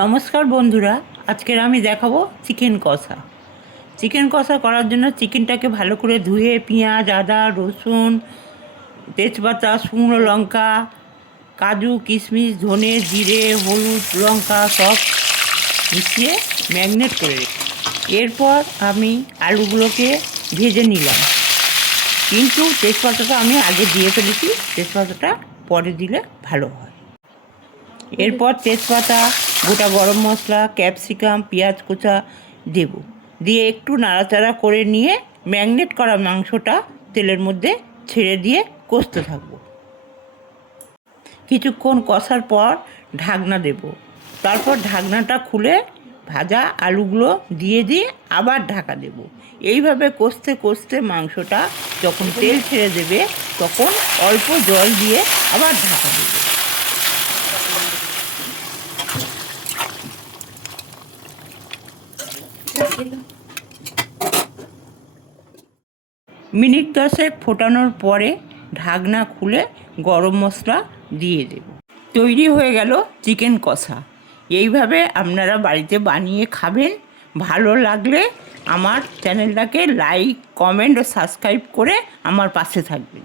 নমস্কার বন্ধুরা, আজকের আমি দেখাবো চিকেন কষা। চিকেন কষা করার জন্য চিকেনটাকে ভালো করে ধুয়ে পেঁয়াজ, আদা, রসুন, তেজপাতা, শুকনো লঙ্কা, কাজু, কিশমিশ, ধনে, জিরে, হলুদ, লঙ্কা সব মিশিয়ে ম্যারিনেট করে রেখে এরপর আমি আলুগুলোকে ভেজে নিলাম, কিন্তু তেজপাতাটা আমি আগে দিয়ে ফেলেছি, তেজপাতাটা পরে দিলে ভালো হয়। এরপর তেজপাতা, গোটা গরম মশলা, ক্যাপসিকাম, পেঁয়াজ কুচা দেব, দিয়ে একটু নাড়াচাড়া করে নিয়ে ম্যারিনেট করা মাংসটা তেলের মধ্যে ছেড়ে দিয়ে কষতে থাকবো। কিছুক্ষণ কষার পর ঢাকনা দেব, তারপর ঢাকনাটা খুলে ভাজা আলুগুলো দিয়ে আবার ঢাকা দেব। এইভাবে কষতে কষতে মাংসটা যখন তেল ছেড়ে দেবে তখন অল্প জল দিয়ে আবার ঢাকা দেব। মিনিট 10 ফোটানোর পরে ঢাকনা খুলে গরম মশলা দিয়ে দেব। তৈরি হয়ে গেল চিকেন কষা। এইভাবে আপনারা বাড়িতে বানিয়ে খাবেন। ভালো লাগলে আমার চ্যানেলটাকে লাইক, কমেন্ট ও সাবস্ক্রাইব করে আমার পাশে থাকবেন।